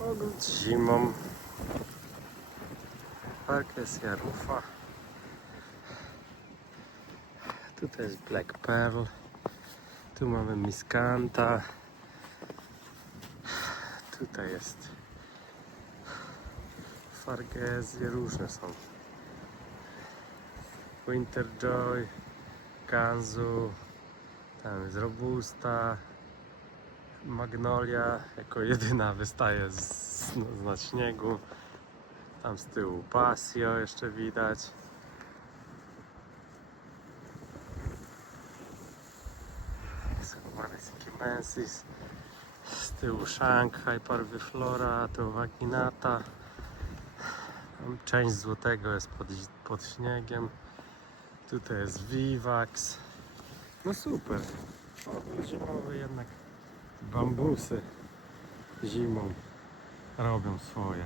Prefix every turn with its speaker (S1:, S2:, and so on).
S1: Ogród zimą. Park jest Jarufa. Tutaj jest Black Pearl. Tu mamy Miskanta. Tutaj jest Fargezje, różne są. Winterjoy, Kanzu, tam jest Robusta, Magnolia jako jedyna wystaje z, z, śniegu. Tam z tyłu Pasio jeszcze widać. Schowany Sikimensis. Z tyłu Shanghai, Parviflora, tu Vaginata. Tam część złotego jest pod, pod śniegiem. Tutaj jest Vivax. No super. O, zimowy jednak bambusy zimą robią swoje.